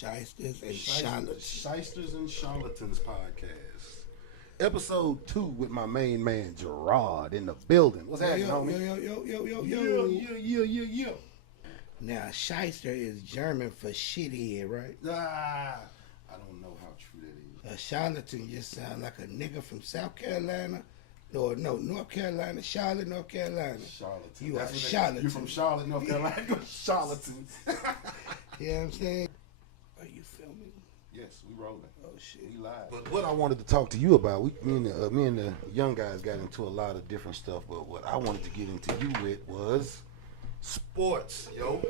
Shysters and Charlatans. Shysters and Charlatans podcast. Episode 2 with my main man Jerrod in the building. What's happening, homie? Yo. Now, Shyster is German for shithead, right? I don't know how true that is. A charlatan just sounds like a nigga from South Carolina. No, North Carolina, Charlotte, North Carolina. Charlatan. You are charlatan. You from Charlotte, North Carolina. Charlatans. You know what I'm saying? Are you filming? Yes, we rolling. Oh, shit. We live. But what I wanted to talk to you about, me and the young guys got into a lot of different stuff, but what I wanted to get into you with was sports, yo.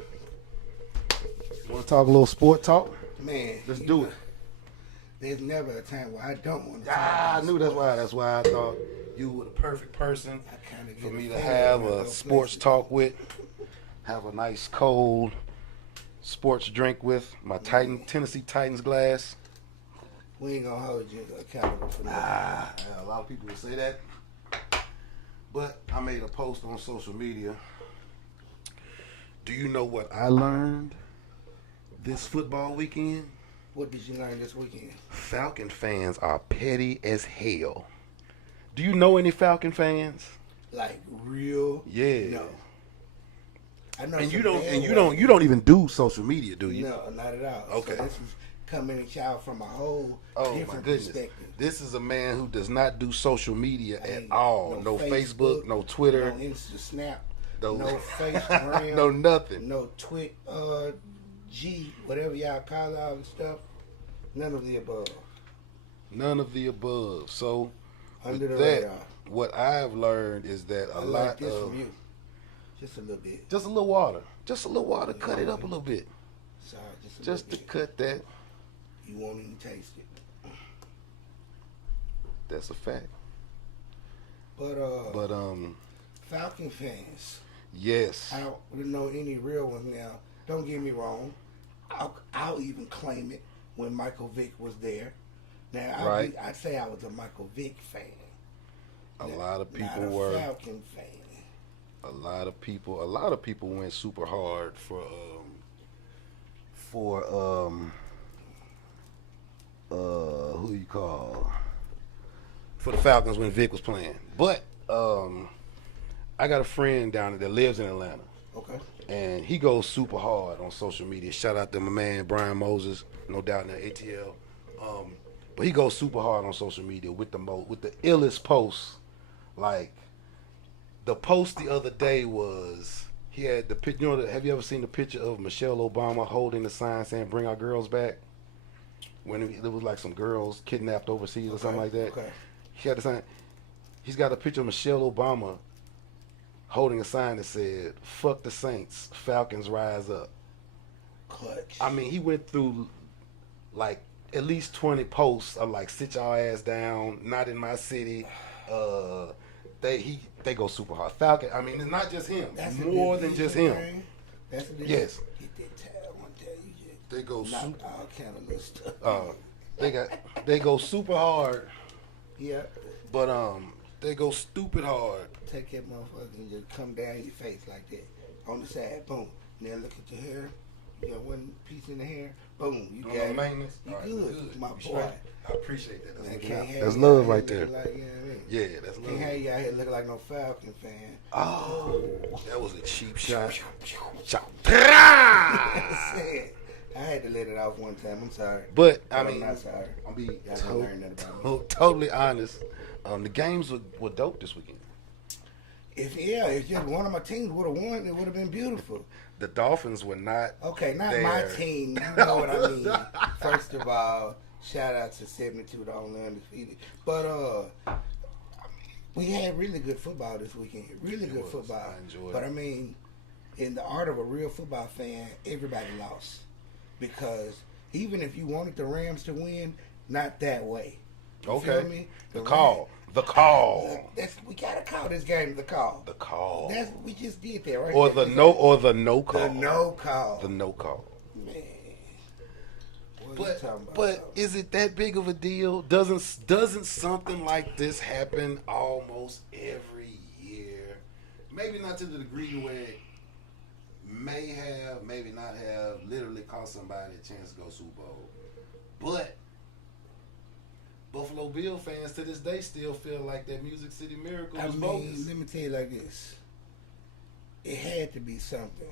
You want to talk a little sport talk? Man. Let's do it. There's never a time where I don't want to talk I about knew sports. that's why I thought you were the perfect person I kinda for get me to offended have when I a go sports places. talk with, have a nice cold sports drink with, my Tennessee Titans glass. We ain't gonna hold you accountable for that. A lot of people will say that, but I made a post on social media. Do you know what I learned this football weekend? What did you learn this weekend? Falcon fans are petty as hell. Do you know any Falcon fans? Like real? Yeah. No. I know. And you some don't bad even do social media, do you? No, not at all. Okay. So this is coming at y'all from a whole Oh my different goodness. perspective. This is a man who does not do social media at Ain't all. No Facebook, no Twitter, no Insta Snap, no, no Facegram, no nothing. no Twit, G, whatever y'all call all the stuff. None of the above. None of the above. So Under with the that, radar. what I've learned is that I a like lot this of from you. Just a little bit. just a little water. Just a little water, cut it up a little bit. Sorry, just a Just to little bit. cut that. You won't even taste it. That's a fact. But But Falcon fans. yes. I don't know any real ones now. Don't get me wrong. I'll even claim it when Michael Vick was there. Now, Right. I'd say I was a Michael Vick fan. A lot of people not a were. Falcon fan. A lot of people went super hard for who you call for the Falcons when Vic was playing. But I got a friend down there that lives in Atlanta, Okay. and he goes super hard on social media. Shout out to my man Brian Moses, no doubt in the ATL. But he goes super hard on social media with the illest posts. Like the post the other day was he had the picture. You know, have you ever seen the picture of Michelle Obama holding the sign saying "Bring our girls back"? When it was like some girls kidnapped overseas or something like that. Okay. He had the sign. He's got a picture of Michelle Obama holding a sign that said "Fuck the Saints, Falcons rise up." Clutch. I mean, he went through like at least 20 posts of like "Sit y'all ass down," "Not in my city." They go super hard. Falcon. I mean, it's not just him. That's More than just him. That's what it Yes. is. Get that tab. I want to tell you. Just They go knock super. all kind of little stuff. They go super hard, Yeah. but they go stupid hard. Take that motherfucker and just come down your face like that. On the side, boom. Now look at your hair. You got one piece in the hair. Boom. You On got the it. maintenance. You All right, good, my You boy. straight. I appreciate that. Man, That's, can't have that's you love out here right there. looking like, you know what I mean? Yeah, that's Can't love. have you out here looking like no Falcon fan. Oh, that was a cheap shot. Shot. I had to let it off one time. I'm sorry. But I'm I mean, not sorry. I'll be Y'all gonna learn that about me. totally honest. The games were dope this weekend. If just one of my teams would have won, it would have been beautiful. The Dolphins were not. Okay, not there. my team. You know what I mean. First of all, shout out to 72, the only undefeated. But we had really good football this weekend. Really good football. I enjoyed But it. I mean, in the art of a real football fan, everybody lost because even if you wanted the Rams to win, not that way. You Okay. feel me? The call. We gotta call this game the call. The call. We just did that, right? Or the no call. The no call. The no call. Man. What are you talking about? But is it that big of a deal? Doesn't something like this happen almost every year? Maybe not to the degree where may have, maybe not have, literally cost somebody a chance to go Super Bowl. But Buffalo Bill fans to this day still feel like that Music City Miracle was bogus. Let me tell you like this. It had to be something.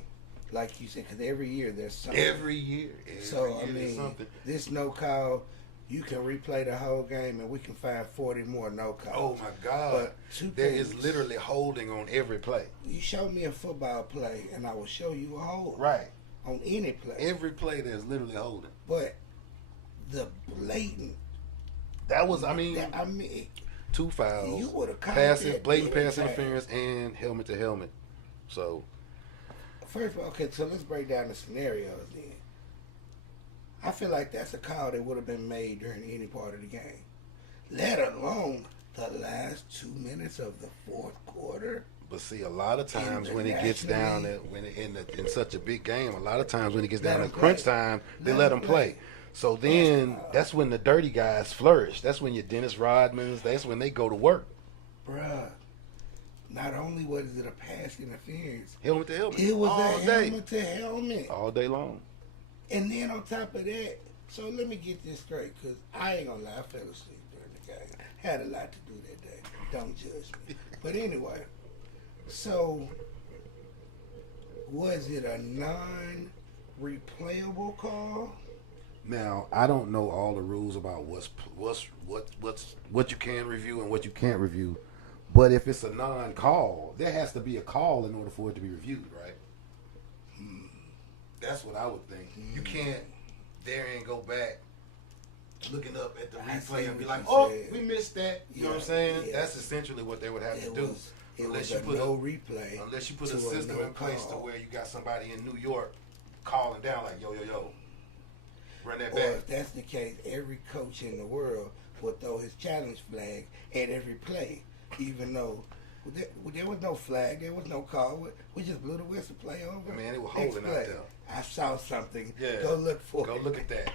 Like you said, because every year there's something. Every year there's something. This no call, you can replay the whole game and we can find 40 more no calls. Oh my God. But there is literally holding on every play. You show me a football play and I will show you a hold. Right. On any play. Every play there's literally holding. But the blatant. That was, 2 fouls. You would have called blatant pass interference and helmet to helmet. So. First of all, okay, so let's break down the scenarios then. I feel like that's a call that would have been made during any part of the game, let alone the last 2 minutes of the fourth quarter. But see, a lot of times when it gets down in such a big game, a lot of times when it gets down in crunch time, they let them play. So then that's when the dirty guys flourish. That's when your Dennis Rodmans, that's when they go to work. Bruh. Not only was it a pass interference, helmet to helmet. It was all a day. helmet to helmet. All day long. And then on top of that, so let me get this straight, because I ain't gonna lie, I fell asleep during the game. Had a lot to do that day. Don't judge me. But anyway, so was it a non-replayable call? Now, I don't know all the rules about what you can review and what you can't review. But if it's a non-call, there has to be a call in order for it to be reviewed, right? That's what I would think. You can't dare and go back looking up at the replay and be like, oh, we missed that. You know what I'm saying? Yeah. That's essentially what they would have to do. Unless you put a system in place to where you got somebody in New York calling down like, yo, run that back. Or if that's the case, every coach in the world would throw his challenge flag at every play. Even though there was no flag, there was no call. We just blew the whistle, play over. Man, it was holding out there. I saw something. Yeah. Go look for it. Go look at that.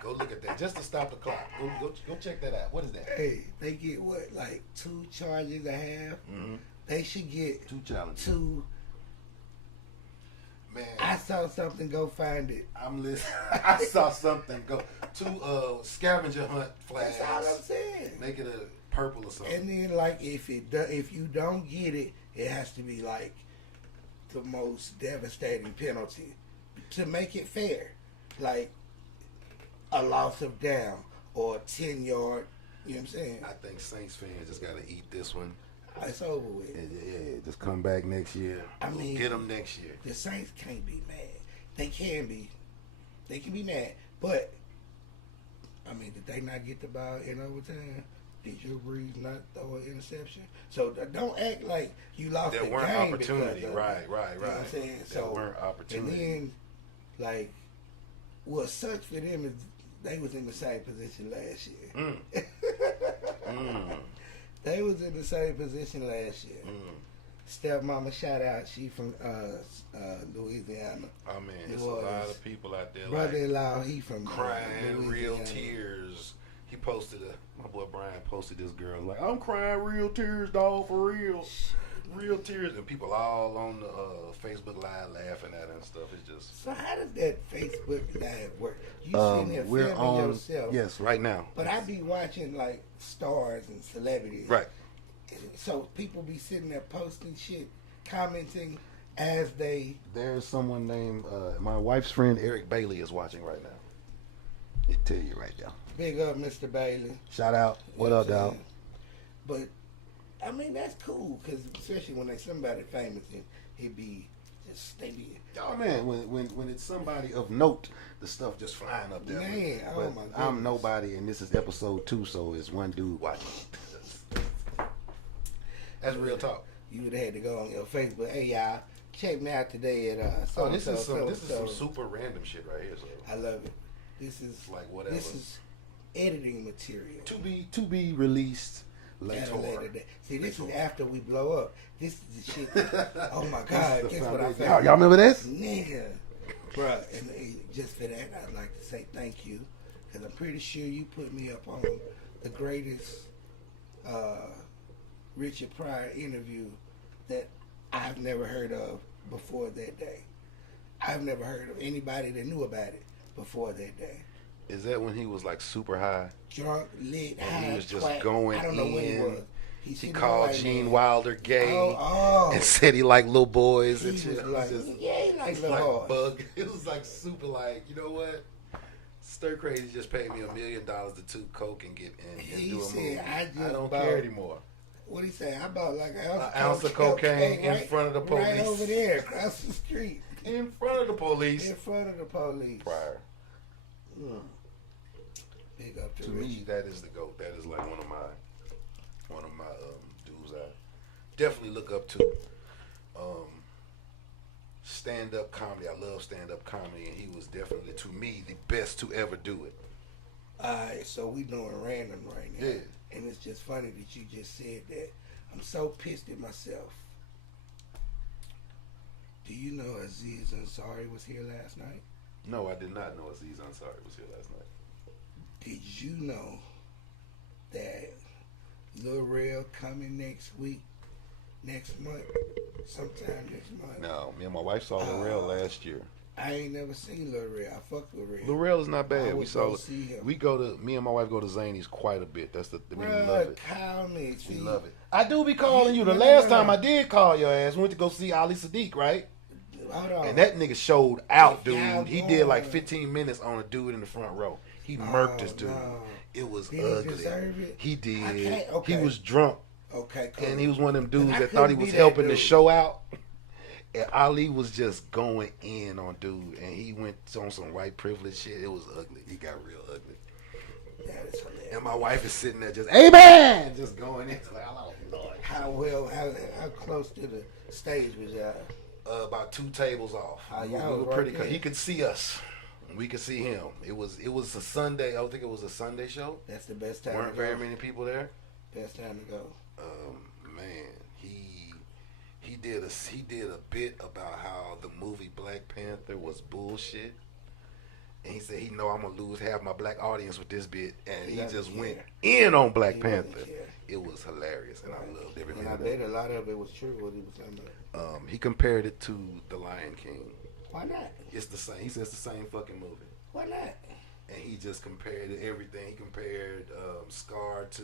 Go look at that. Just to stop the clock. Go check that out. What is that? Hey, they get what, like 2 charges a half? Mm-hmm. They should get 2 challenges. 2. Man, I saw something. Go find it. I'm listening. I saw something. Go 2 scavenger hunt flags. That's all I'm saying. Make it a purple or something. And then, like, if you don't get it, it has to be like the most devastating penalty to make it fair, like a loss of down or a 10-yard. You know what I'm saying? I think Saints fans just gotta eat this one. It's over with. Yeah, just come back next year. Get them next year. The Saints can't be mad. They can be. They can be mad, but did they not get the ball in overtime? Did Drew Brees not throw an interception? So don't act like you lost the game. There weren't opportunity. Right. You know what I'm saying? There weren't opportunity. And then, what sucks for them is they was in the same position last year. They was in the same position last year. Stepmama, shout out. She from Louisiana. Oh, man, there's a lot of people out there. Brother-in-law, he from crying real tears. He posted my boy Brian posted this girl like, I'm crying real tears, dog, for real. Real tears. And people all on the Facebook Live laughing at her and stuff. It's just. So how does that Facebook Live work? You sitting there filming yourself. Yes, right now. But I be watching like stars and celebrities. Right. So people be sitting there posting shit, commenting as they. There's someone named my wife's friend Eric Bailey is watching right now. I tell you right now. Big up, Mr. Bailey. Shout out. What up, dog? But that's cool because especially when they somebody famous and it be just they be. Oh man, when it's somebody of note, the stuff just flying up there. Man, oh my goodness. I'm nobody, and this is episode 2, so it's one dude watching. That's real talk. You would have had to go on your Facebook. Hey y'all, check me out today at this is some super random shit right here. So I love it. This is like whatever. This is editing material to be released later. See, this is after we blow up. This is the shit. Oh my God! Guess what I found? Y'all remember this? Nigga, bruh. And just for that, I'd like to say thank you because I'm pretty sure you put me up on the greatest Richard Pryor interview that I've never heard of before that day. I've never heard of anybody that knew about it before that day. Is that when he was like super high? Drunk, lit, And high, he was just quack. going I don't know in. what he was. He called Gene Wilder gay Oh. and said he liked little boys He and shit. was like, Just, yeah, he liked little like boys. bug. It was like super like, you know what? Stir Crazy just paid me $1 million to toot coke and get and He do a said, movie. I just don't bought- care anymore. What he say? I bought like an ounce of cocaine in right, front of the police. Right over there, across the street. In front of the police. In front of the police. Prior. Big up To Richie. me, that is the GOAT. That is like one of my dudes I definitely look up to. Stand-up comedy. I love stand-up comedy, and he was definitely, to me, the best to ever do it. Alright, so we doing random right now. Yeah. And it's just funny that you just said that. I'm so pissed at myself. Do you know Aziz Ansari was here last night? No, I did not know Aziz Ansari was here last night. Did you know that Lil Rel coming next month, sometime next month? No, me and my wife saw Lil Rel last year. I ain't never seen Lil Rel. I fuck Lil Rel. Lil Rel is not I bad. would We saw. go see him. Me and my wife go to Zany's quite a bit. We Bruh, love it. call me. We See, love it. I do be calling you. The No, last no. time I did call your ass, we went to go see Ali Sadiq, right? Hold on. And that nigga showed out, If y'all dude. He did like going- 15 minutes on a dude in the front row. He murked this dude. no. It was Did he ugly. deserve it? He I did. can't- okay. He was drunk, Okay, cool. and he was one of them dudes I that thought he couldn't was be that helping the dude. show out. And Ali was just going in on dude, and he went on some white privilege shit. It was ugly. He got real ugly. That is hilarious. And my wife is sitting there just, amen, just going in. Like, oh, Lord. How close to the stage was y'all? About 2 tables off. Oh, We y'all were was pretty. right there. He could see us. We could see him. It was a Sunday. I think it was a Sunday show. That's the best time Weren't to go. very many people there. Best time to go. Man, he did a bit about how the movie Black Panther was bullshit. And he said he know I'm gonna lose half my black audience with this bit, and he doesn't just went care. in on Black He doesn't Panther. care. It was hilarious, and I loved every And minute I of bet it. a lot of it was true what he was talking about. He compared it to The Lion King. Why not? It's the same. He says it's the same fucking movie. Why not? And he just compared everything. He compared Scar to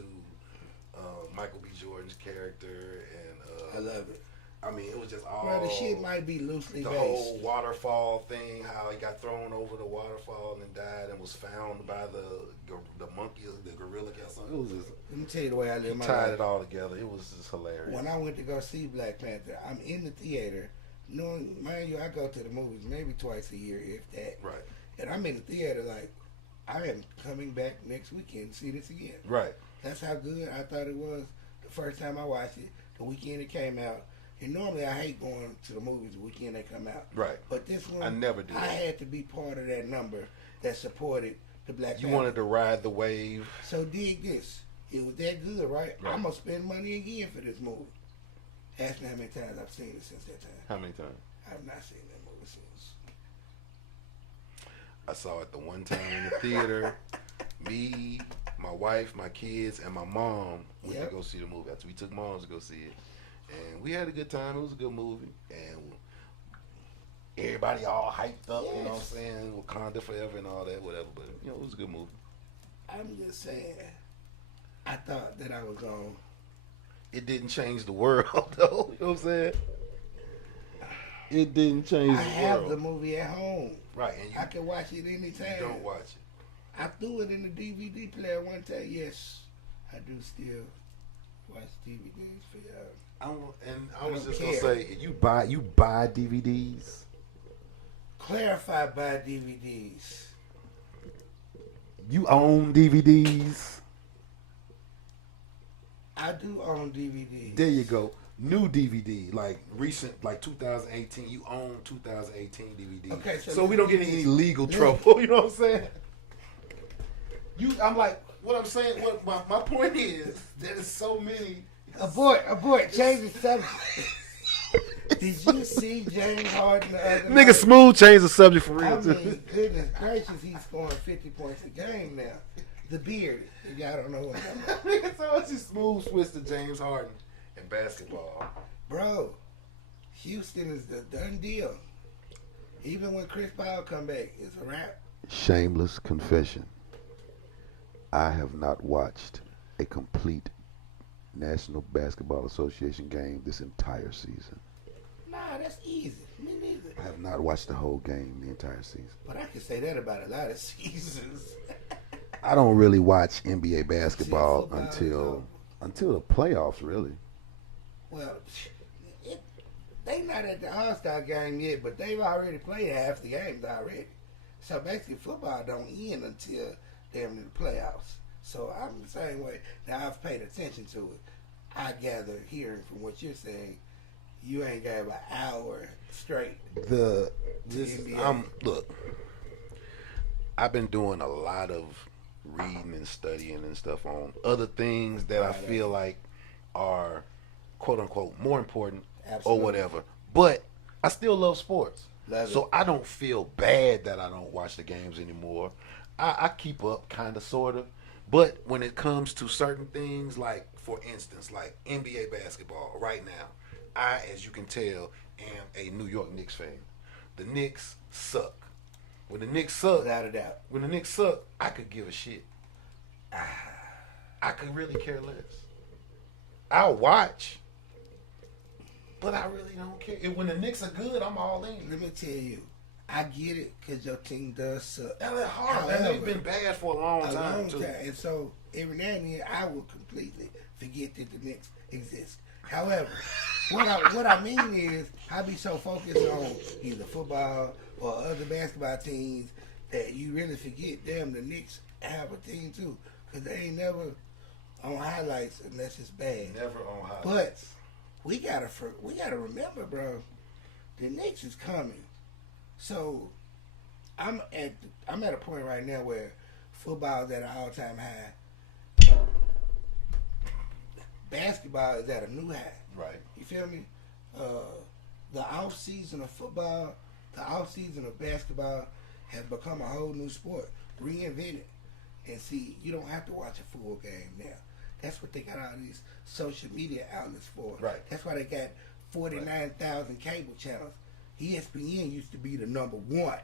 Michael B. Jordan's character, I and love it. I mean, it was just all Well, the shit might be loosely the based. whole waterfall thing. How he got thrown over the waterfall and died, and was found by the monkey, the gorilla cat. So it was just Let me tell you the way I live my tied life. it all together. It was just hilarious. When I went to go see Black Panther, I'm in the theater. Knowing, mind you, I go to the movies maybe twice a year, if that. Right, And I'm in the theater like, I am coming back next weekend to see this again. right. That's how good I thought it was the first time I watched it, the weekend it came out. And normally I hate going to the movies the weekend they come out. Right. But this one, I never do I that. had to be part of that number that supported the Black You Panther. wanted to ride the wave. So dig this. It was that good, right? Right. I'm going to spend money again for this movie. Ask me how many times I've seen it since that time. How many times? I have not seen that movie since. I saw it the one time in the theater. Me, my wife, my kids, and my mom went Yep. to go see the movie. After we took moms to go see it, and we had a good time. It was a good movie, and everybody all hyped up. You know what I'm Yes. saying? Wakanda forever and all that, whatever. But it was a good movie. I'm just saying, I thought that I was on. It didn't change the world, though. You know what I'm saying? It didn't change I the have world. the movie at home. Right, and I can watch it anytime. you don't watch it. I threw it in the DVD player one time. Yes, I do still watch DVDs for y'all. I was don't just care. gonna say, you buy DVDs. Clarify by DVDs. You own DVDs. I do own DVDs. There you go. New DVD, like recent, like 2018. You own 2018 DVD. Okay, so we don't get in any legal Yeah. trouble. You know what I'm saying? I'm like, what I'm saying. What my point is, there's so many. Abort, change the subject. Did you see James Harden the other Nigga, night? smooth change the subject for real. I too. mean, goodness gracious, he's scoring 50 points a game now. The beard. If y'all don't know what I'm talking about. Nigga, so much smooth switch to James Harden in basketball. Bro, Houston is the done deal. Even when Chris Paul come back, it's a wrap. Shameless confession. I have not watched a complete National Basketball Association game this entire season. Nah, that's easy. Me neither. I have not watched the whole game the entire season. But I can say that about a lot of seasons. I don't really watch NBA basketball Football, until the playoffs, really. Well, they not at the All-Star game yet, but they've already played half the games already. So basically, football don't end until they're in the playoffs. So I'm the same way. Now, I've paid attention to it. I gather, hearing from what you're saying, you ain't got an hour straight. Look, I've been doing a lot of reading and studying and stuff on other things that I feel like are quote unquote more important or whatever. But I still love sports. So I don't feel bad that I don't watch the games anymore. I keep up kind of sort of. But when it comes to certain things, like for instance, like NBA basketball right now, I, as you can tell, am a New York Knicks fan. The Knicks suck. When the Knicks suck, Without a doubt. When the Knicks suck, I could give a shit. I could really care less. I'll watch, but I really don't care. When the Knicks are good, I'm all in. Let me tell you, I get it because your team does suck. They're hard, man. They've been bad for a long time, too. And so every now and then, I will completely forget that the Knicks exist. However, what I mean is, I be so focused on either football or other basketball teams that you really forget, damn, the Knicks have a team too. Because they ain't never on highlights unless it's bad. Never on highlights. But we gotta remember, bro, the Knicks is coming. So I'm at a point right now where football is at an all-time high. Basketball is at a new high. Right. You feel me? The off season of football, the off season of basketball has become a whole new sport, reinvented. And see, you don't have to watch a full game now. That's what they got all these social media outlets for. Right. That's why they got 49,000 cable channels. ESPN used to be the number one.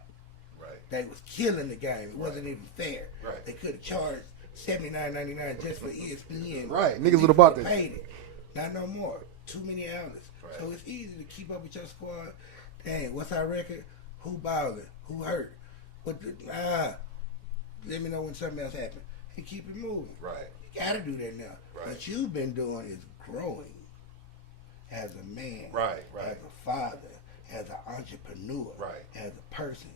Right. They was killing the game. It wasn't even fair. Right. They could have charged $79.99 just for ESPN. Right. Niggas would have bought that. Paid it. Not no more. Too many outlets. Right. So it's easy to keep up with your squad. Dang, what's our record? Who balling? Who hurt? Let me know when something else happens. And keep it moving. Right. You gotta do that now. Right. What you've been doing is growing as a man. Right. As a father. As an entrepreneur. Right. As a person.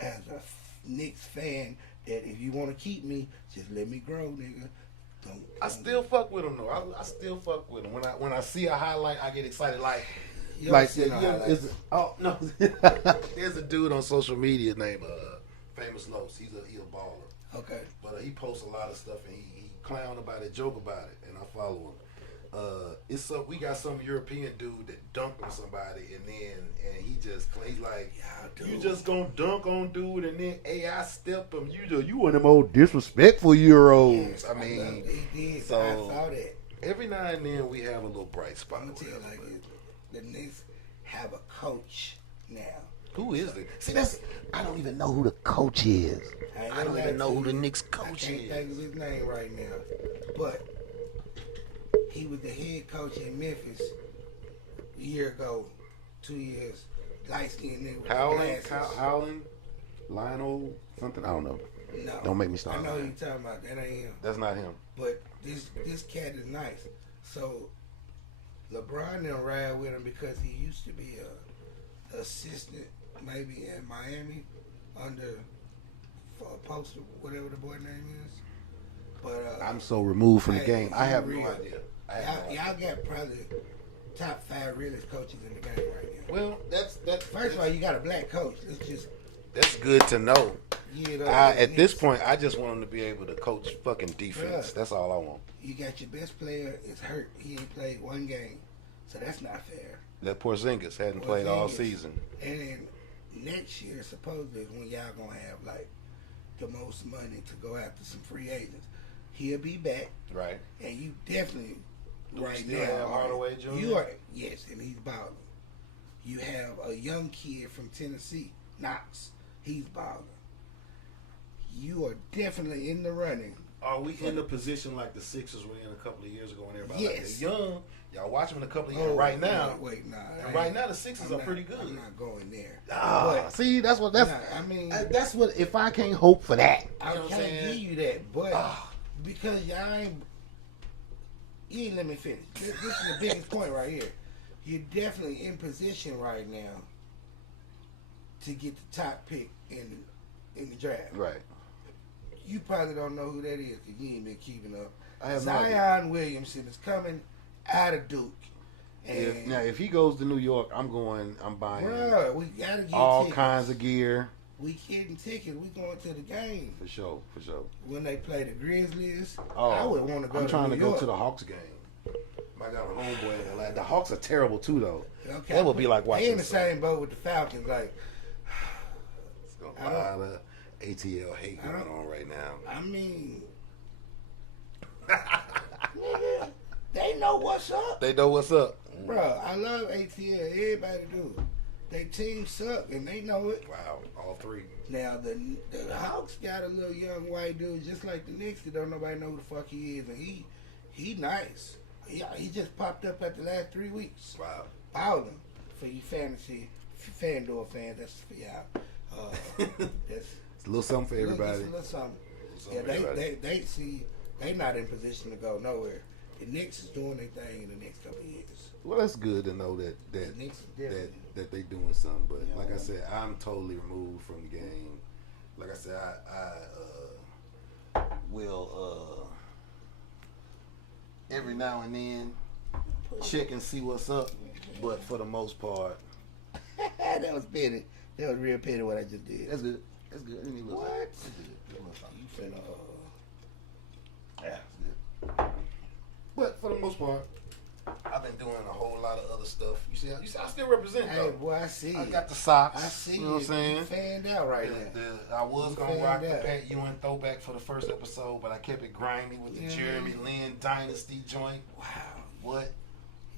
As a Knicks fan, that if you want to keep me, just let me grow, nigga. I still fuck with him though. I still fuck with him. When I see a highlight, I get excited. No. There's a dude on social media named Famous Los. He's a baller. Okay. But he posts a lot of stuff and he clown about it, joke about it, and I follow him. We got some European dude that dunked on somebody and he's like, you just gonna dunk on dude and then AI stepped him. You one of them old disrespectful Euros. Yes, I mean, he did. so I saw that. every now and then we have a little bright spot. I'm tell you like the Knicks have a coach now. Who is it? See, I don't even know who the coach is. I don't even know who the Knicks coach is. I can't think of his name right now, but he was the head coach in Memphis a year ago, 2 years. Light skinned nigga with glasses. Howland, Lionel, something. I don't know. No. Don't make me start. I know who you're talking about. That ain't him. That's not him. But this cat is nice. So LeBron didn't ride with him because he used to be a assistant maybe in Miami under Poster, whatever the boy name is. But I'm so removed from the game. I have real. no idea. Y'all got probably top 5 realest coaches in the game right now. Well, that's First of all, you got a black coach. That's good to know. You know, At this point, I just want him to be able to coach fucking defense. Bruh. That's all I want. You got your best player is hurt. He ain't played one game, so that's not fair. That Porzingis hadn't played all season. And then next year, supposedly, is when y'all gonna have like the most money to go after some free agents. He'll be back, Right. and you definitely Do we right still now have Hardaway Jr.? You are, yes, and he's balling. You have a young kid from Tennessee, Knox. He's balling. You are definitely in the running. Are we in the position like the Sixers were in a couple of years ago when everybody Yes. like they're young? Y'all watch them in a couple of years. Right now, nah. right now the Sixers are pretty good. I'm not going there. See, that's what that's. Nah, I mean, that's what. If I can't hope for that, I can't give you that, but because y'all ain't, you ain't let me finish. This is the biggest point right here. You're definitely in position right now to get the top pick in the draft. right? You probably don't know who that is because you ain't been keeping up. I have no Zion idea. Williamson is coming out of Duke. And If he goes to New York, I'm buying bruh, we gotta get all tickets. kinds of gear. We getting tickets. We going to the game. For sure. When they play the Grizzlies, Oh, I would want to go I'm to trying New to York. go to the Hawks game. I got a homeboy in Atlanta. The Hawks are terrible too, though. Okay, That would be like watching. They in the same boat with the Falcons. Like, It's a lot of ATL hate going on right now. I mean, nigga, they know what's up. They know what's up. Bro, I love ATL. Everybody do. They team suck, and they know it. Wow, all three. Now, the Hawks got a little young white dude, just like the Knicks, that don't nobody know who the fuck he is, and he nice. He just popped up at the last 3 weeks. Wow. Balling for you fantasy, FanDuel fans, that's for y'all. That's It's a little something for everybody. It's a little something. Something Yeah, for everybody. they see they not in position to go nowhere. The Knicks is doing their thing in the next couple of years. Well, that's good to know that The Knicks is different. that they doing something. But Yeah. like I said, I'm totally removed from the game. Like I said, I will every now and then check and see what's up. But for the most part, That was petty. That was real petty what I just did. that's good. That's good. Let me look. What? That's good. You finna, Yeah, that's good. But for the most part, I've been doing a whole lot of other stuff. You see, I still represent hey, though. boy, I see I it. got the socks. I see you know what I'm saying? You fanned out right now. I was You gonna fanned rock the out. Pat Ewing throwback for the first episode, but I kept it grimy with the Yeah. Jeremy Lin Dynasty joint. Wow. What?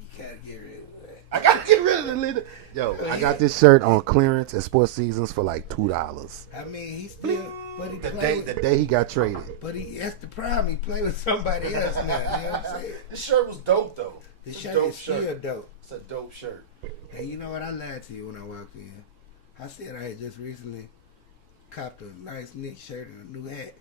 You gotta get rid of that. I gotta get rid of the lid. Yo, I got this shirt on clearance at Sports Seasons for like $2. I mean, he still, but he The played. day he got traded. But that's the problem. He played with somebody else now. You know what I'm saying? This shirt was dope though. The It's a shirt dope is still dope. It's a dope shirt. Hey, you know what? I lied to you when I walked in. I said I had just recently copped a nice Knicks shirt and a new hat.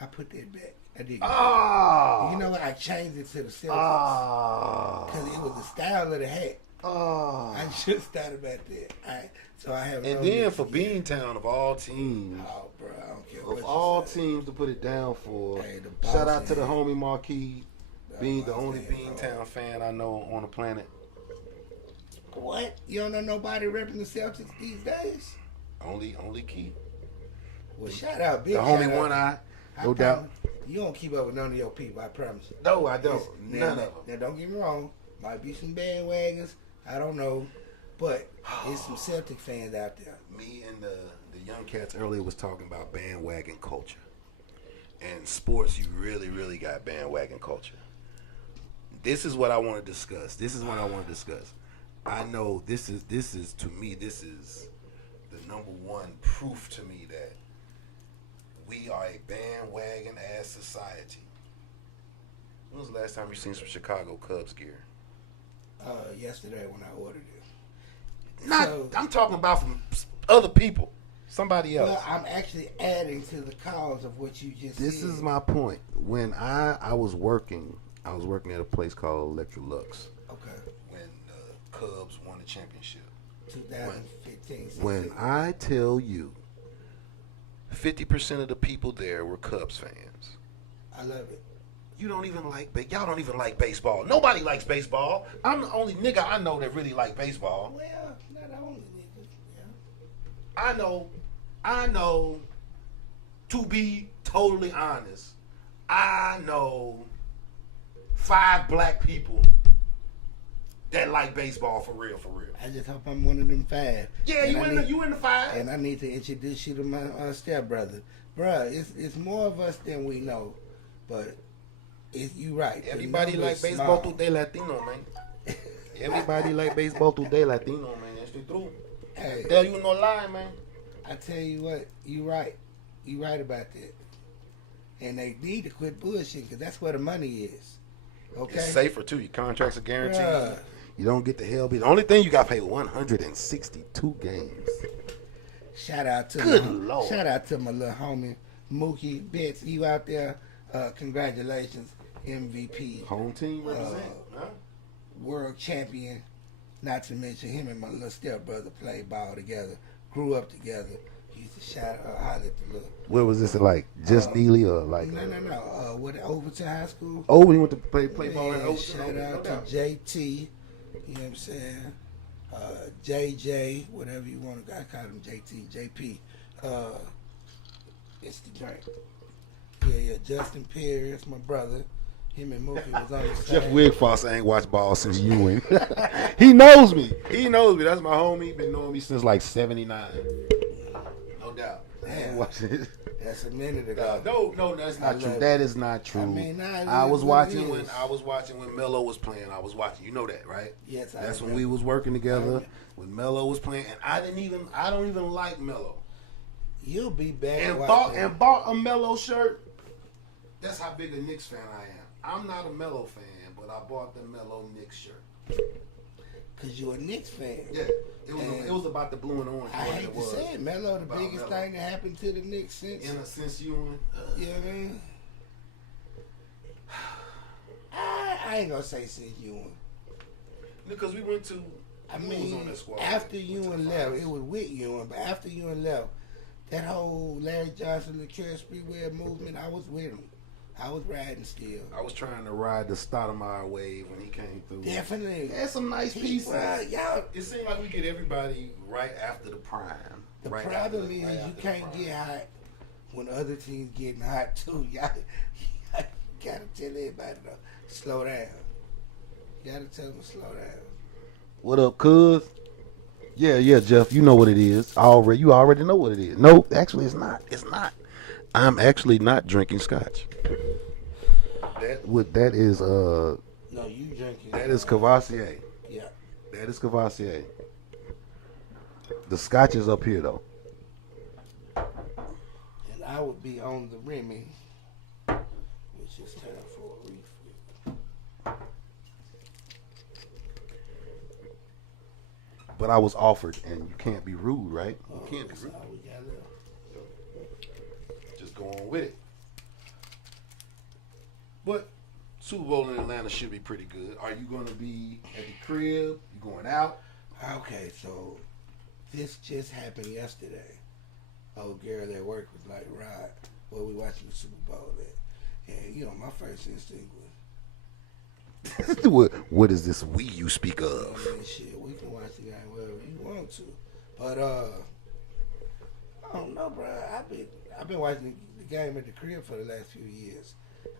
I put that back. I did. Ah. You know what? I changed it to the Celtics Ah. because it was the style of the hat. Ah. I just thought about that. So I have. And no then Knicks for again. Beantown of all teams, Oh, bro, I don't care what of you all say. teams to put it down for, Hey, the shout boss out to the man. homie Marquis, being the boss only man, Beantown fan I know on the planet. What? You don't know nobody repping the Celtics these days? Only Key. Well, shout out, big The shout homie out. one eye, I no doubt. promise You don't keep up with none of your people, I promise you. No, I don't. Now, None of them. Now, don't get me wrong. Might be some bandwagons. I don't know. But there's some Celtic fans out there. Me and the young cats earlier was talking about bandwagon culture. And sports, you really, really got bandwagon culture. This is what I want to discuss. I know this is to me, this is the number one proof to me that we are a bandwagon ass society. When was the last time you seen some Chicago Cubs gear? Yesterday when I ordered it. Not, So- I'm talking about from other people, somebody else. Well, I'm actually adding to the cause of what you just This said. is my point. When I was working at a place called Electrolux Okay. when the Cubs won the championship. 2015. When 16. I tell you 50% of the people there were Cubs fans. I love it. You don't even y'all don't even like baseball. Nobody likes baseball. I'm the only nigga I know that really like baseball. Well, not only niggas. Yeah. I know, to be totally honest, I know 5 black people that like baseball for real. I just hope I'm one of them 5. Yeah, And you in the 5. And I need to introduce you to my stepbrother. Bruh, it's more of us than we know. But you right. The Everybody number like is baseball small. through they Latino, man. Everybody like baseball through they Latino, man. estoy through. Hey, Tell you no lie, man. I tell you what, you right. You right about that. And they need to quit bullshitting because that's where the money is. Okay? It's safer, too. Your contracts are guaranteed. Bruh. You don't get the hell beat. The only thing you got to pay 162 games. Shout out to Lord. Shout out to my little homie Mookie Betts. You out there? Congratulations, MVP, Home team represent. world champion. Not to mention him and my little stepbrother played ball together, grew up together. He used to holler at the little. Where was this like? Just Neely or like? No. What Overton High School? Oh, he went to play ball at Overton. Shout out to JT. You know what I'm saying? JJ, whatever you want to. I call him JT, JP. It's the drink. Yeah. Justin Perry, it's my brother. Him and Mookie was on the side. Jeff Wigfoss ain't watched ball since you went. He knows me. That's my homie. Been knowing me since like '79. No doubt. Damn. It. That's a minute ago. No, that's not true. That is not true. I mean, I was watching when Melo was playing. I was watching. You know that, right? Yes, that's when we was working together. When Melo was playing, and I don't even like Melo. You'll be back. And bought a Melo shirt. That's how big a Knicks fan I am. I'm not a Melo fan, but I bought the Melo Knicks shirt. Cause you're a Knicks fan. Yeah, it was about the blue and orange. I hate to say it, Melo, the biggest thing that happened to the Knicks since you went. You know what I mean? I ain't gonna say since you went. Because we went to. I mean, after Ewan left, it was with Ewan, but after Ewan left, that whole Larry Johnson, the Carey Sprewell movement, I was with him. I was riding still. I was trying to ride the Stoudemire wave when he came through. Definitely. There's some nice pieces. Y'all, it seemed like we get everybody right after the prime. The problem is you can't get hot when other teams getting hot too. Y'all gotta tell everybody to slow down. You gotta tell them to slow down. What up, cuz? Yeah, Jeff. You know what it is. You already know what it is. No, actually, it's not. It's not. I'm actually not drinking scotch. That is No, you drinking. That is Cavassier. Yeah. That is Cavassier. The scotch is up here though. And I would be on the Remy, which is time for a refill. But I was offered, and you can't be rude, right? You can't be rude. Just go on with it. But Super Bowl in Atlanta should be pretty good. Are you going to be at the crib? You going out? Okay, so this just happened yesterday. Old girl at work was like, "Rod, where we watching the Super Bowl at?" And my first instinct was, what is this we you speak of? Shit, we can watch the game wherever you want to, but I don't know, bro. I've been watching the game at the crib for the last few years.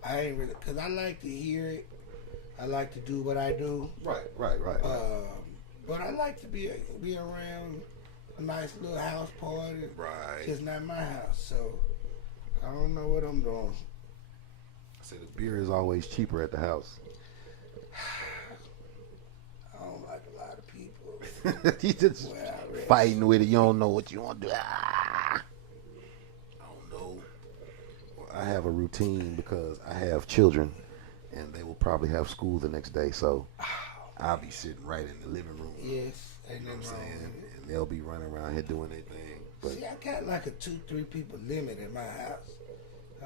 I ain't really, cause I like to hear it. I like to do what I do. Right. But I like to be around a nice little house party. Right. Just not my house, so I don't know what I'm doing. I said the beer is always cheaper at the house. I don't like a lot of people. You just fighting with it. You don't know what you want to do. I don't know. Well, I have a routine because I have children, and they will probably have school the next day. So I'll be sitting right in the living room. Yes, you know what I'm saying? And they'll be running around here doing their thing. But see, I got like a 2-3 people limit in my house.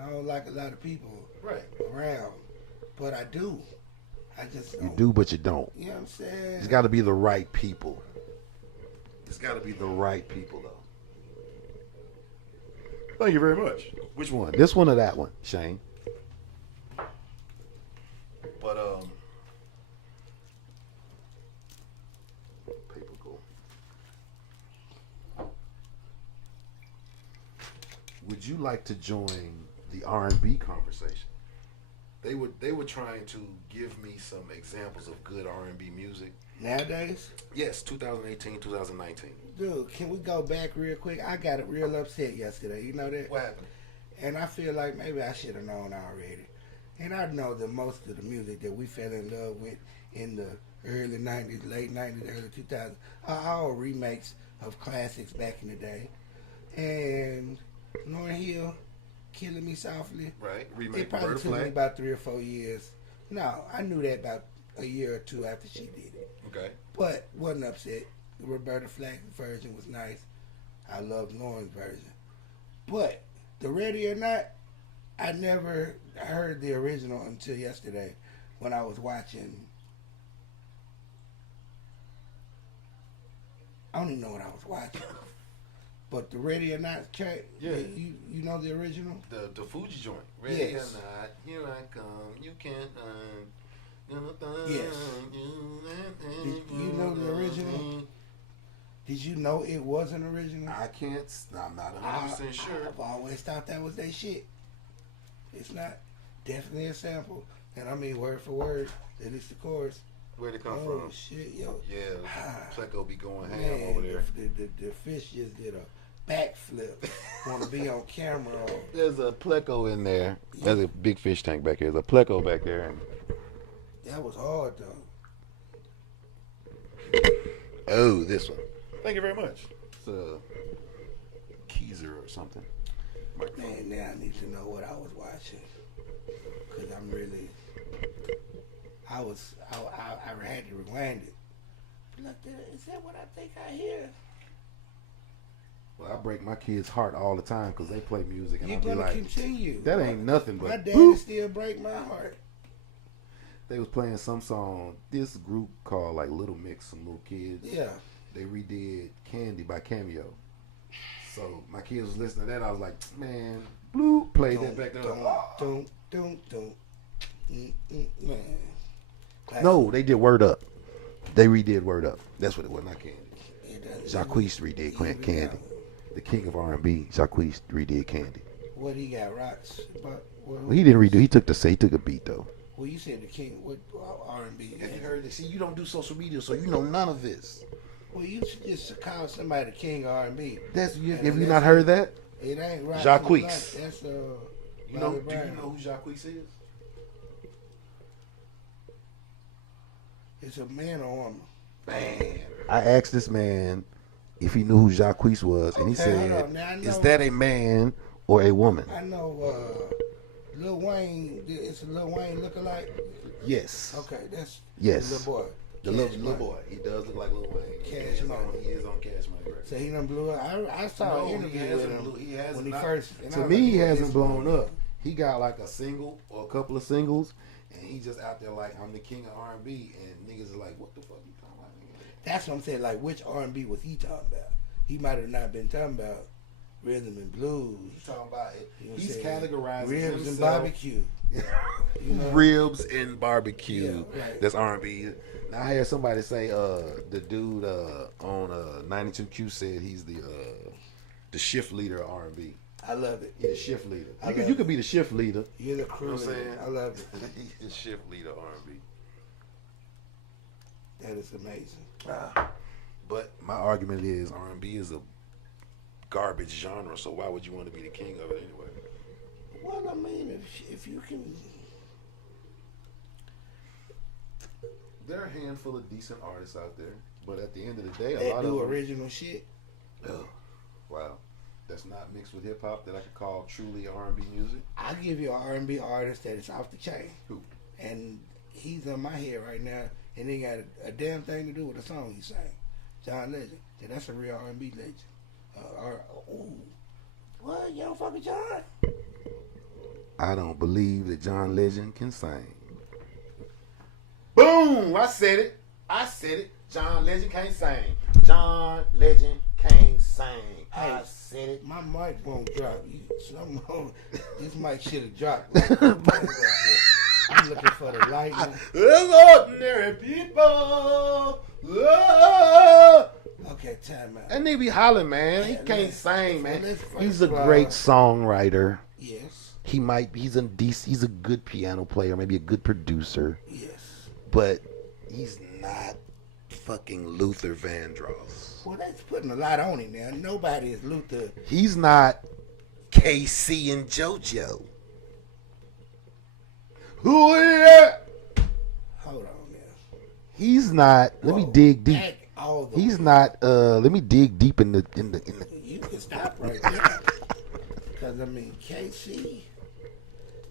I don't like a lot of people around, but I do. I just don't. You do, but you don't. You know what I'm saying? It's got to be the right people. It's got to be the right people, though. Thank you very much. Which one? This one or that one, Shane? But paper go. Would you like to join the R&B conversation? They were trying to give me some examples of good R&B music. Nowadays? Yes, 2018, 2019. Dude, can we go back real quick? I got real upset yesterday. You know that? What happened? And I feel like maybe I should have known already. And I know that most of the music that we fell in love with in the early 90s, late 90s, early 2000s, are all remakes of classics back in the day. And Lauryn Hill, Killing Me Softly. Right. Remake. It probably took me about 3 or 4 years. No, I knew that about a year or two after she did it. Okay. But wasn't upset. The Roberta Flack version was nice. I loved Lauren's version. But the Ready or Not, I never heard the original until yesterday when I was watching. I don't even know what I was watching. But the Ready or Not track, yeah, you know the original? The Fuji joint. Ready yes. or not, here I come. You can't yes. Did you know the original? Did you know it was an original? I can't. I'm not 100% sure. I've always thought that was their shit. It's not. Definitely a sample. And I mean word for word, that it's the chorus. Where'd it come from? Oh shit, yo. Yeah, Pleco be going ham over there. The fish just did a backflip. Want to be on camera. There's a Pleco in there. There's a big fish tank back here. There's a Pleco back there. And that was hard though. Oh, this one. Thank you very much. It's a Keezer or something. Man, now I need to know what I was watching. Because I'm really... I had to rewind it. Look, is that what I think I hear? Well, I break my kids' heart all the time because they play music. And You're I be going to like, continue. that ain't nothing but... My daddy still break my heart. They was playing some song. This group called like Little Mix, some little kids. Yeah. They redid Candy by Cameo. So my kids was listening to that. I was like, man, Blue played that back there. Man. Classic. No, they did Word Up. They redid Word Up. That's what it was, not Candy. Jacquees redid Candy. The king of R&B, Jacquees redid Candy. What he got, rocks? Well, he didn't redo. He took a beat though. Well, you said the king. What R&B? Have you heard this? See, you don't do social media, so you know none of this. Well, you should just call somebody the king of R&B. Have you not heard that? It ain't right. Jacquees. That's do you know who Jacquees is? It's a man or woman. Man, I asked this man if he knew who Jacquees was, and he said, "Is that a man or a woman?" I know Lil Wayne. It's a Lil Wayne lookalike. Yes. Okay, that's yes. The little boy. The little boy. He does look like Lil Wayne. Cash Money. He is on Cash Money record. So he done blew up. I saw an interview with him when he first. To me, he hasn't blown up. He got like a single or a couple of singles, and he just out there like, I'm the king of R&B, and niggas are like, what the fuck you talking about? That's what I'm saying. Like, which R&B was he talking about? He might have not been talking about rhythm and blues. He's talking about it. You know He's categorizing ribs himself. and barbecue. You know? Ribs and barbecue. Yeah, right. That's R&B. Now, I heard somebody say the dude on 92Q said he's the shift leader of R&B. I love it. He's the shift leader. You could be the shift leader. You're the crew. You know what I'm saying? I love it. He's the shift leader of R&B. That is amazing. But my argument is R&B is a garbage genre, so why would you want to be the king of it anyway? Well, I mean, if you can... There are a handful of decent artists out there, but at the end of the day, a lot do of original shit. Oh, wow. That's not mixed with hip hop that I could call truly R&B music. I'll give you an R&B artist that is off the chain. Who? And he's on my head right now, and he got a damn thing to do with the song he sang. John Legend. Yeah, that's a real R&B legend. What? You don't fuck with John? I don't believe that John Legend can sing. Boom! I said it. John Legend can't sing. John Legend can't sing. Hey, I said it. My mic won't drop. This mic should have dropped. I'm looking for the lightning. The ordinary people. Oh. Okay, time out. That nigga be hollering, man. He can't sing, man. He's a great songwriter. Yes. He's a good piano player, maybe a good producer. Yes. But he's not fucking Luther Vandross. Well, that's putting a lot on him now. Nobody is Luther. He's not KC and JoJo. Who is that? Hold on now. He's not. Let me dig deep. Back all the He's way. not. Let me dig deep in the. You can stop right there. Because, I mean, KC,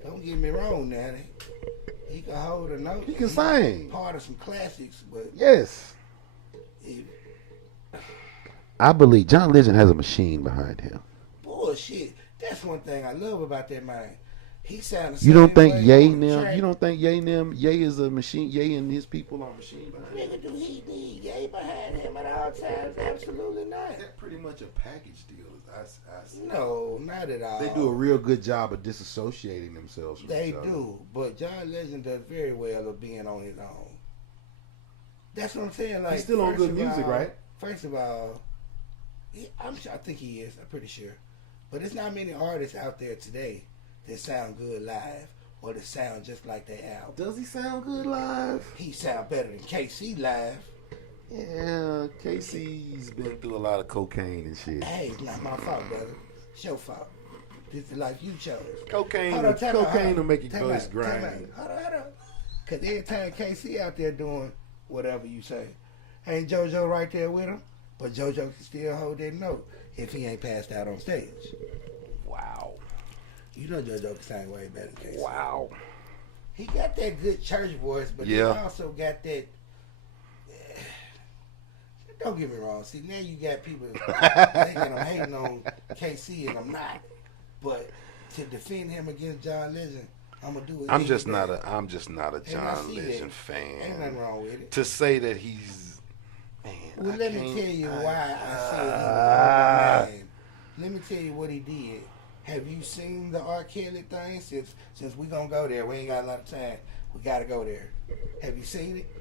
don't get me wrong now. He can hold a note. He can sing. Part of some classics, but Yes. it, I believe John Legend has a machine behind him. bullshit. That's one thing I love about that man. He sounds. You don't think Ye on the them? track. You don't think Ye them? Ye is a machine. Ye and his people are machine behind him. Nigga, do he need Ye behind him at all times? Absolutely not. That's pretty much a package deal. No, not at all. They do a real good job of disassociating themselves from They each other. do, but John Legend does very well of being on his own. That's what I'm saying. Like, He's still on first good of music, all- right? First of all, I'm sure. I think he is. I'm pretty sure. But there's not many artists out there today that sound good live or that sound just like their album. Does he sound good live? He sound better than KC live. Yeah, Casey's been through a lot of cocaine and shit. Hey, it's not my fault, brother. It's your fault. This is the life you chose. Cocaine, Hold on, time out, cocaine hold will on. make your Time voice out, grind. time out. Hold on. Because every time KC out there doing whatever you say, ain't JoJo right there with him? But JoJo can still hold that note if he ain't passed out on stage. Wow. You know JoJo can sing way better than KC. Wow. He got that good church voice, but Yeah. he also got that. Don't get me wrong. See, now you got people thinking I'm hating on KC and I'm not. But to defend him against John Legend, I'm gonna do it. I'm just not a And I John see Legend that. Ain't fan. nothing wrong with it. To say that he's man. Well, I let me can't- tell you why I said he was Ah. overman. Let me tell you what he did. Have you seen the R. Kelly thing? Since we gonna go there, we ain't got a lot of time. We gotta go there. Have you seen it?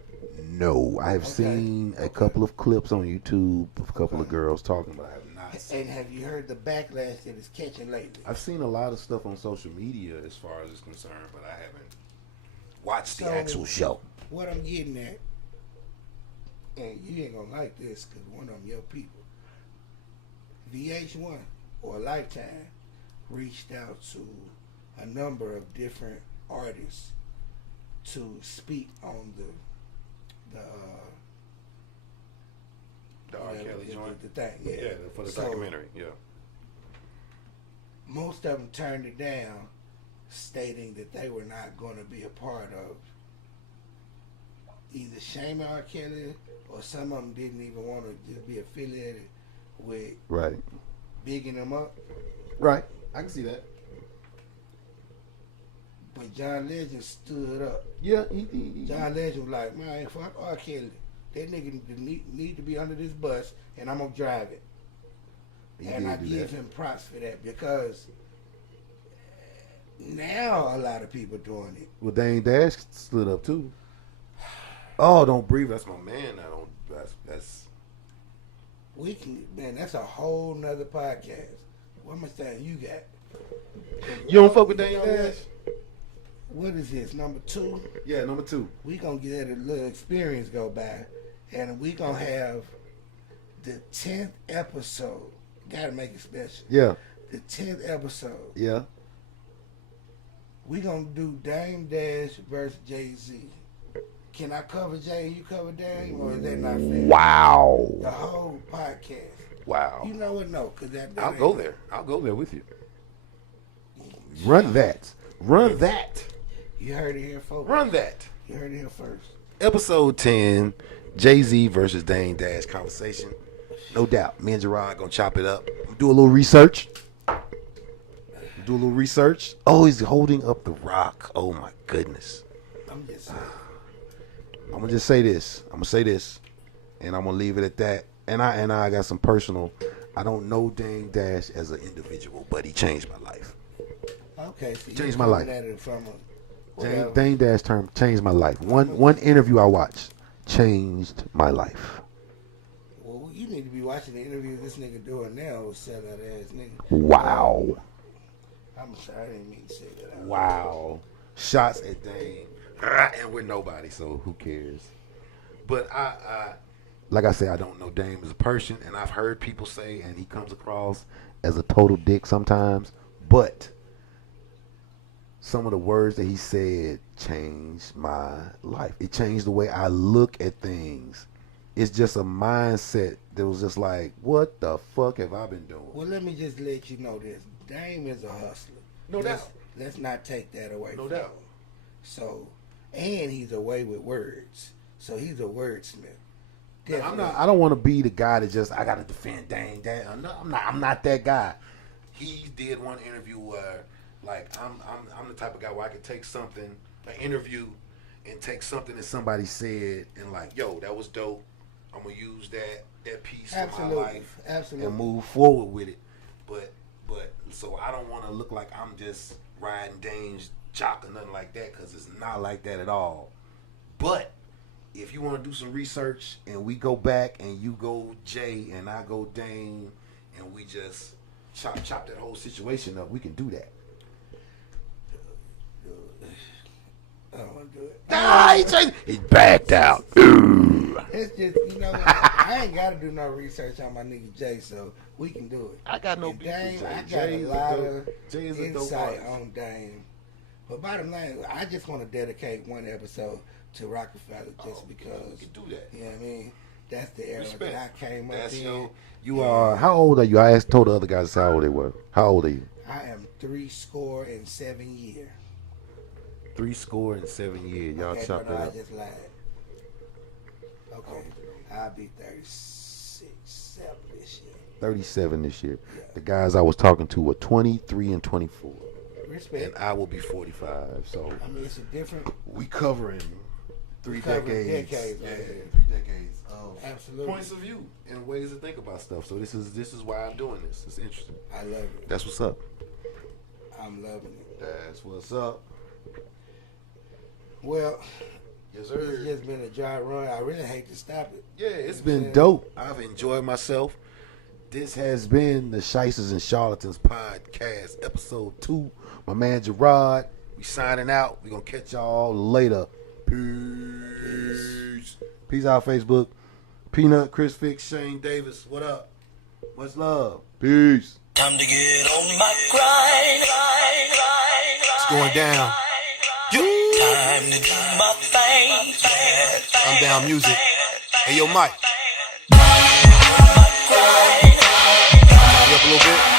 No, I have Okay. seen a couple of clips on YouTube of a couple of girls talking, but I have not seen. And have you heard the backlash that it's catching lately? I've seen a lot of stuff on social media as far as it's concerned, but I haven't watched the So- actual show. What I'm getting at, and you ain't gonna like this because one of them your people, VH1 or Lifetime reached out to a number of different artists to speak on the R. Kelly joint? the thing, Yeah, for the documentary. Yeah. Most of them turned it down, stating that they were not going to be a part of either shaming R. Kelly, or some of them didn't even want to just be affiliated with Right. bigging them up. Right. I can see that. But John Legend stood up. Yeah, he John Legend was like, man, fuck R. Kelly. That nigga need to be under this bus, and I'm going to drive it. He And did I do give that. him props for that, because now a lot of people doing it. Well, Dane Dash stood up too. Oh, don't breathe. That's my man. I don't. That's. We can, man, that's a whole nother podcast. What much time you got? You don't fuck with Dane know Dash? What is this, number 2? Yeah, number 2. We gonna get a little experience go by, and we gonna have the 10th episode. Gotta make it special. Yeah, The 10th episode. yeah. We gonna do Dame Dash versus Jay-Z. Can I cover Jay and you cover Dame, or is that not fair? Wow. The whole podcast. Wow. You know what? No, because that I'll ain't- go there. I'll go there with you. Run that. Run that. You heard it here, folks. Run that. You heard it here first. Episode 10, Jay-Z versus Dane Dash conversation. No doubt. Me and Jerrod gonna chop it up. Do a little research. Oh, he's holding up the rock. Oh my goodness. I'm just saying. I'm gonna just say this. And I'm gonna leave it at that. And I got some personal. I don't know Dane Dash as an individual, but he changed my life. Okay, so Changed you my coming life. at it from whatever. Dane Dash term changed my life. One interview I watched changed my life. Well, you need to be watching the interview this nigga doing now, sell that ass nigga. Wow. I'm sorry, I didn't mean to say that. Wow. Shots at Dane. And we're nobody, so who cares? But I like I said, I don't know Dame as a person, and I've heard people say, and he comes across as a total dick sometimes, but some of the words that he said changed my life. It changed the way I look at things. It's just a mindset that was just like, what the fuck have I been doing? Well, let me just let you know this. Dame is a hustler. No doubt. Let's not take that away No from doubt. him. So, and he's away with words. So he's a wordsmith. No, I don't want to be the guy that just I gotta defend Dame. No, I'm not that guy. He did one interview where like I'm the type of guy where I could take something, an interview, and take something that somebody said and like, yo, that was dope. I'm gonna use that piece of my life and move forward with it. But so I don't want to look like I'm just riding Dame's jock or nothing like that, because it's not like that at all. But if you want to do some research and we go back and you go Jay and I go Dame and we just chop that whole situation up, we can do that. I don't want to do it. He backed out. It's just, I ain't got to do no research on my nigga Jay, so we can do it. I got no beef with Dame, I got Jay. a lot of Jay is a dope insight artist. on Dame. But bottom line, I just want to dedicate one episode to Rockefeller just because. We can do that. You know what I mean? That's the era Respect. that I came up in. You are, how old are you? I told the other guys how old they were. How old are you? I am 7 years. 7 years. Y'all Okay, chop no, that I up. just lied. Okay, I'll be 36, 7 this year. 37 this year. Yeah. The guys I was talking to were 23 and 24. Respect. And I will be 45. So I mean, it's a different. we covering three decades. Decades, Yeah, right? 3 decades of Absolutely. points of view and ways to think about stuff. So this is why I'm doing this. It's interesting. I love it. That's what's up. I'm loving it. That's what's up. Well, Yes, it's sir. just been a dry run. I really hate to stop it. Yeah, it's You know what I'm been saying? dope. I've enjoyed myself. This has been the Shysters and Charlatans podcast, episode 2. My man Jerrod. We signing out. We gonna catch y'all later. Peace. Peace out, Facebook. Peanut, Chris Fix, Shane Davis. What up? What's love? Peace. Time to get on my grind. It's going down. Time to do my thing. I'm down music. Hey, yo, Mike. Grind. Turn me up a little bit.